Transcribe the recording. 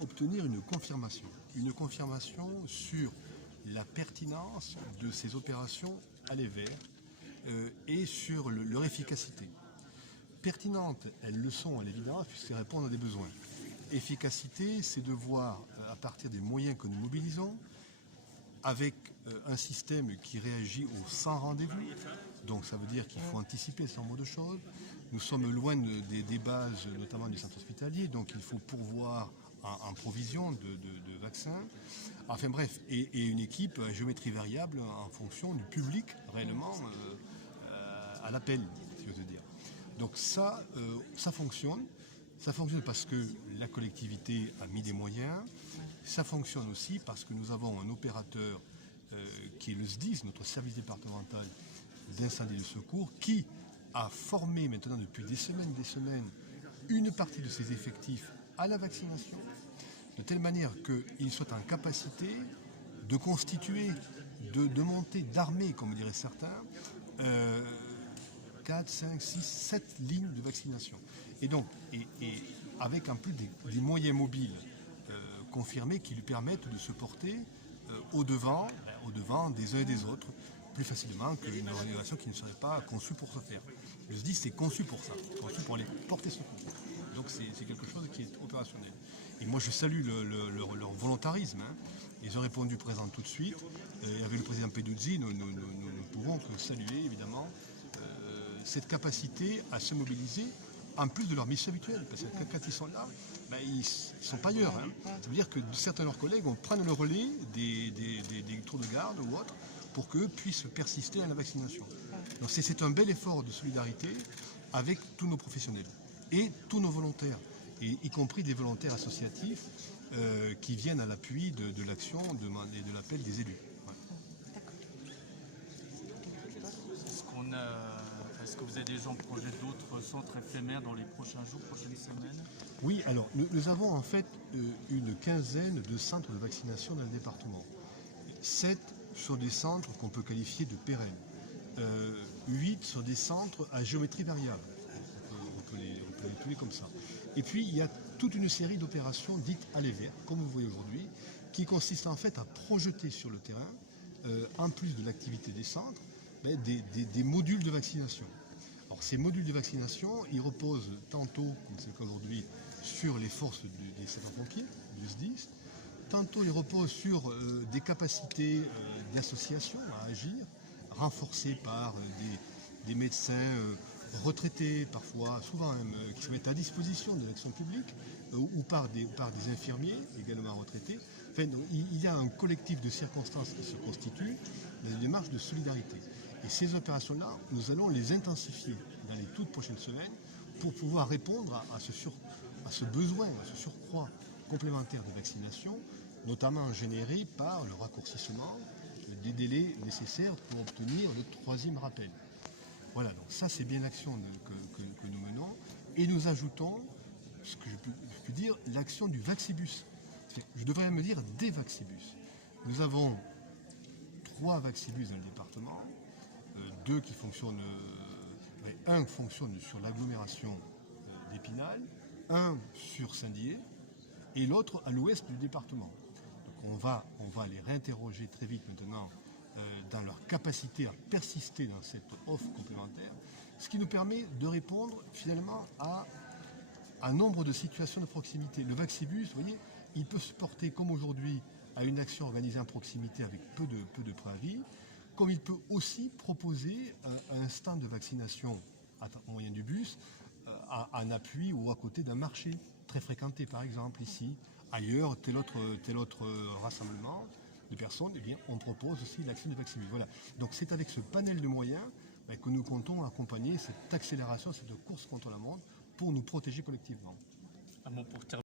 obtenir une confirmation sur la pertinence de ces opérations aller vers et sur leur efficacité. Pertinentes, elles le sont à l'évidence puisqu'elles répondent à des besoins. Efficacité, c'est de voir à partir des moyens que nous mobilisons, avec un système qui réagit au sans rendez-vous, donc ça veut dire qu'il faut anticiper un certain nombre de choses. Nous sommes loin des bases, notamment du centre hospitalier, donc il faut pourvoir en provision de vaccins. Enfin bref, et une équipe à géométrie variable en fonction du public réellement à l'appel, si j'ose dire. Donc ça fonctionne. Ça fonctionne parce que la collectivité a mis des moyens. Ça fonctionne aussi parce que nous avons un opérateur qui est le SDIS, notre service départemental d'incendie et de secours, qui a formé maintenant depuis des semaines, une partie de ses effectifs à la vaccination, de telle manière qu'ils soient en capacité de constituer, de monter, d'armer, comme diraient certains, 4, 5, 6, 7 lignes de vaccination. Et donc, et avec en plus des moyens mobiles confirmés qui lui permettent de se porter au devant des uns et des autres, plus facilement qu'une organisation qui ne serait pas conçue pour ce faire. Le SDIS, c'est conçu pour ça, conçu pour les porter secours. Donc c'est quelque chose qui est opérationnel. Et moi je salue leur volontarisme. Hein. Ils ont répondu présent tout de suite. Et avec le président Peduzzi, nous ne pouvons que saluer évidemment cette capacité à se mobiliser en plus de leur mission habituelle, parce que quand ils sont là, ben, ils ne sont pas ailleurs. Hein. Ça veut dire que certains de leurs collègues vont prendre le relais des tours de garde ou autres pour qu'eux puissent persister à la vaccination. Donc c'est un bel effort de solidarité avec tous nos professionnels et tous nos volontaires, et y compris des volontaires associatifs qui viennent à l'appui de l'action et de l'appel des élus. Ouais. Est-ce que vous avez déjà en projet d'autres centres éphémères dans les prochains jours, prochaines semaines? Oui, alors nous avons en fait une quinzaine de centres de vaccination dans le département. 7 sont des centres qu'on peut qualifier de pérennes. 8 sont des centres à géométrie variable. On peut les appeler comme ça. Et puis il y a toute une série d'opérations dites aller vers, comme vous voyez aujourd'hui, qui consistent en fait à projeter sur le terrain, en plus de l'activité des centres, des modules de vaccination. Alors ces modules de vaccination, ils reposent tantôt, comme c'est le cas aujourd'hui, sur les forces des sapeurs-pompiers, du SDIS, tantôt ils reposent sur des capacités d'association à agir, renforcées par des médecins retraités parfois, souvent même, qui se mettent à disposition de l'action publique, ou par des infirmiers également retraités. Enfin, donc, il y a un collectif de circonstances qui se constitue dans une démarche de solidarité. Et ces opérations-là, nous allons les intensifier dans les toutes prochaines semaines pour pouvoir répondre à ce besoin, à ce surcroît complémentaire de vaccination, notamment généré par le raccourcissement des délais nécessaires pour obtenir le 3e rappel. Voilà, donc ça c'est bien l'action que nous menons. Et nous ajoutons, ce que je peux dire, l'action du Vaccibus. Je devrais me dire des Vaccibus. Nous avons 3 Vaccibus dans le département, 2 qui fonctionnent, un fonctionne sur l'agglomération d'Épinal, un sur Saint-Dié et l'autre à l'ouest du département. Donc on va les réinterroger très vite maintenant dans leur capacité à persister dans cette offre complémentaire, ce qui nous permet de répondre finalement à un nombre de situations de proximité. Le Vaccibus, vous voyez, il peut se porter comme aujourd'hui à une action organisée en proximité avec peu de préavis, comme il peut aussi proposer un stand de vaccination au moyen du bus en appui ou à côté d'un marché très fréquenté, par exemple ici. Ailleurs, tel autre rassemblement de personnes, eh bien, on propose aussi l'action du Vaccibus. Voilà. Donc c'est avec ce panel de moyens que nous comptons accompagner cette accélération, cette course contre la montre pour nous protéger collectivement. Un mot pour terminer.